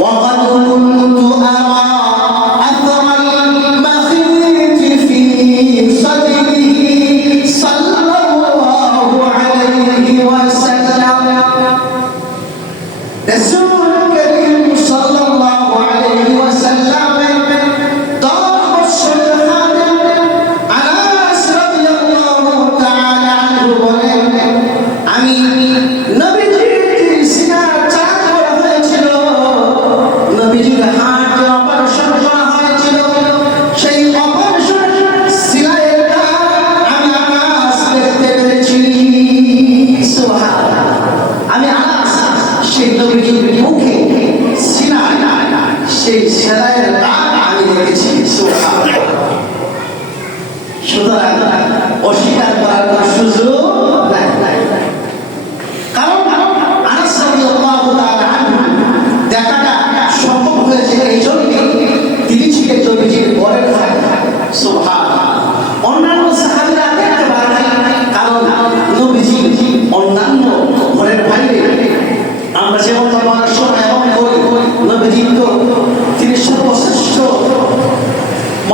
وقد كنت أمر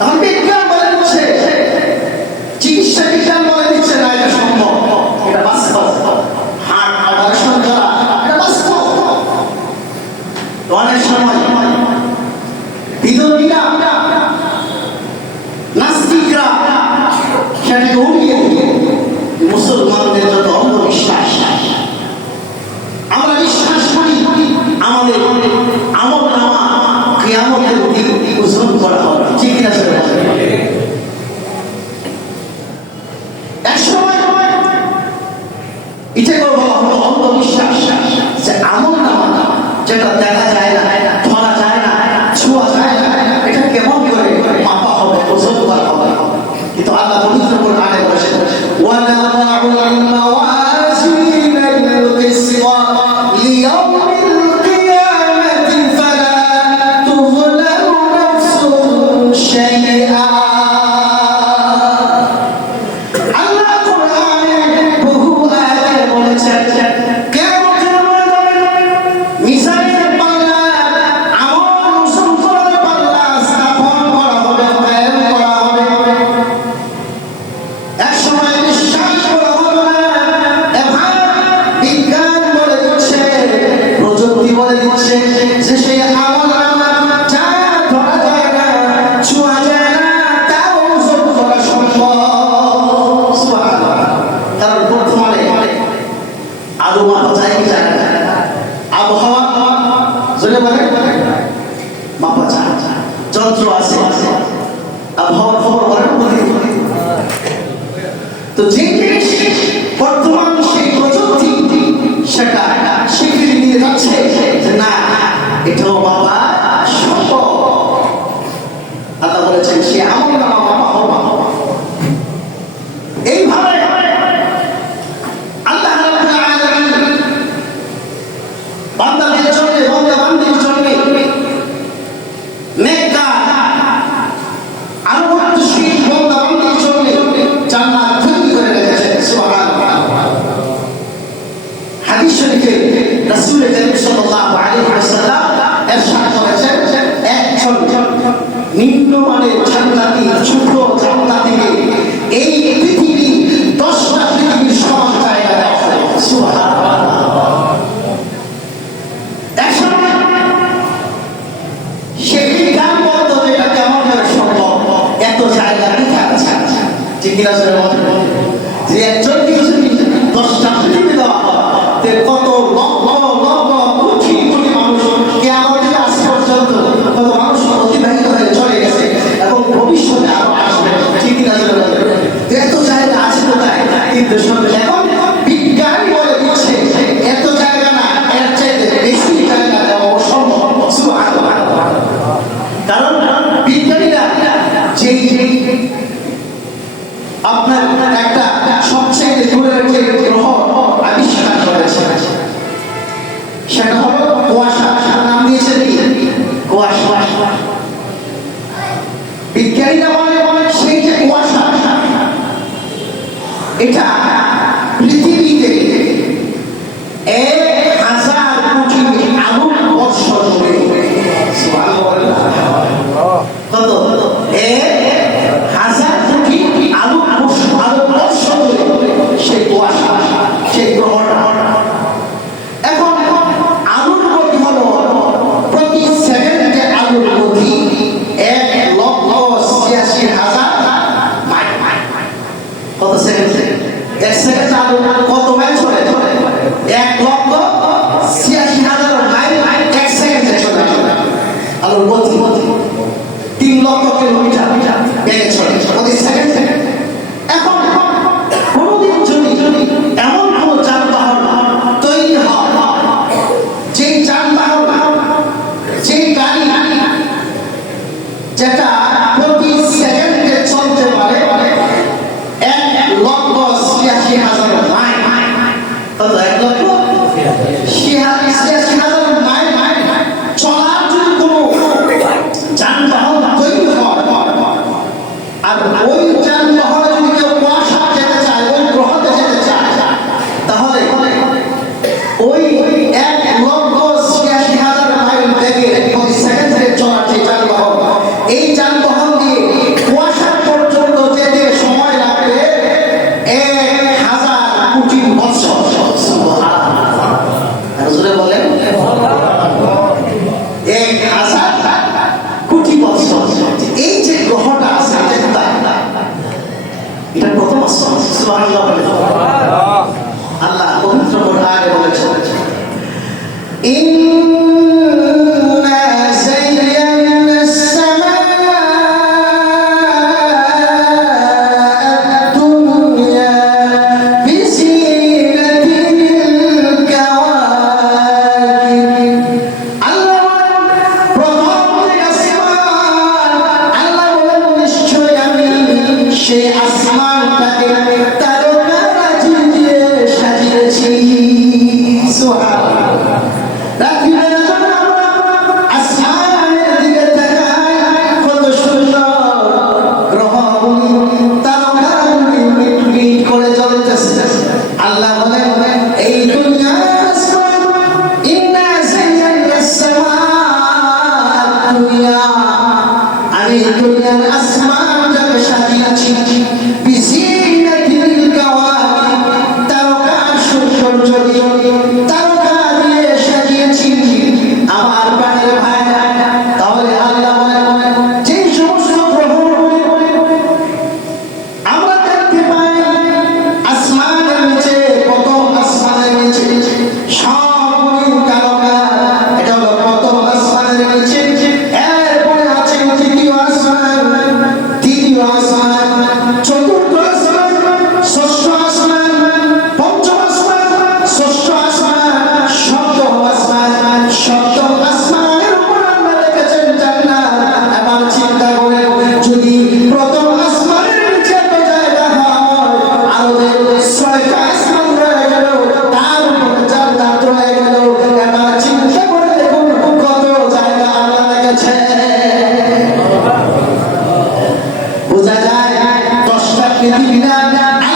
Ang bigla seguir hacia সুবহানাল্লাহ বলে। আল্লাহ পবিত্র কোরআনে বলেছেন ইন্না and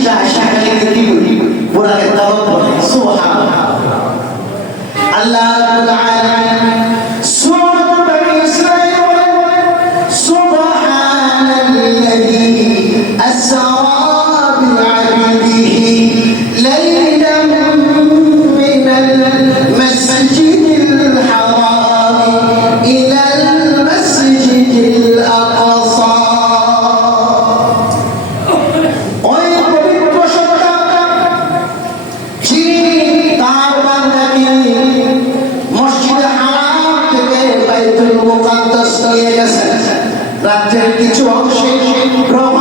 kita akan yang ketiga. Boleh বাইতুল মুকাদ্দাস নিয়ে গেছেন রাজ্যের কিছু অংশে ভ্রমণ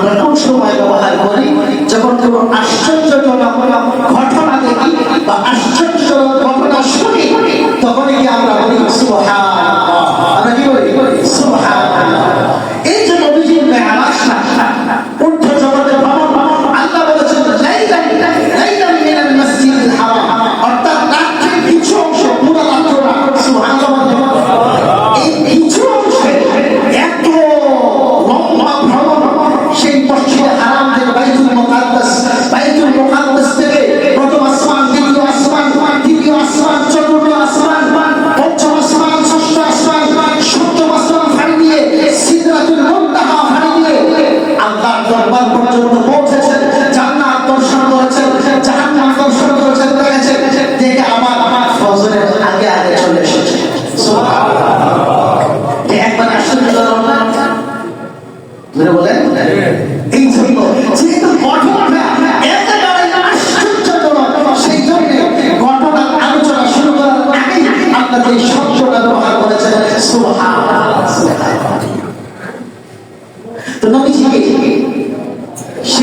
আমরা কোন সময়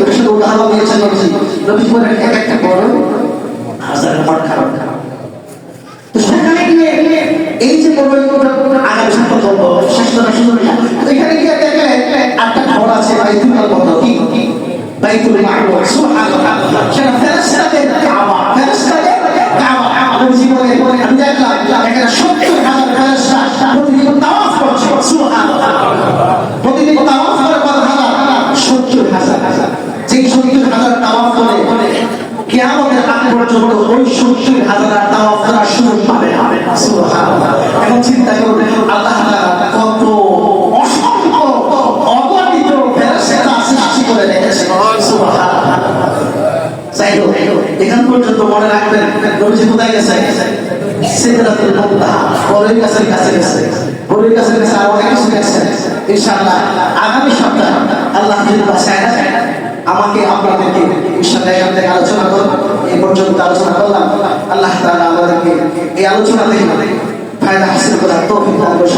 বিশুদ্ধ উদাহরণ দিয়েছেন নবীজি নবী বলেন পর্যন্ত ওই শক্তির হাজারা পর্যন্ত আলোচনা করলাম। আল্লাহ তাআলা আমাদেরকে এই আলোচনা থেকে ফায়দা হাসিল করার তৌফিক দান করুন।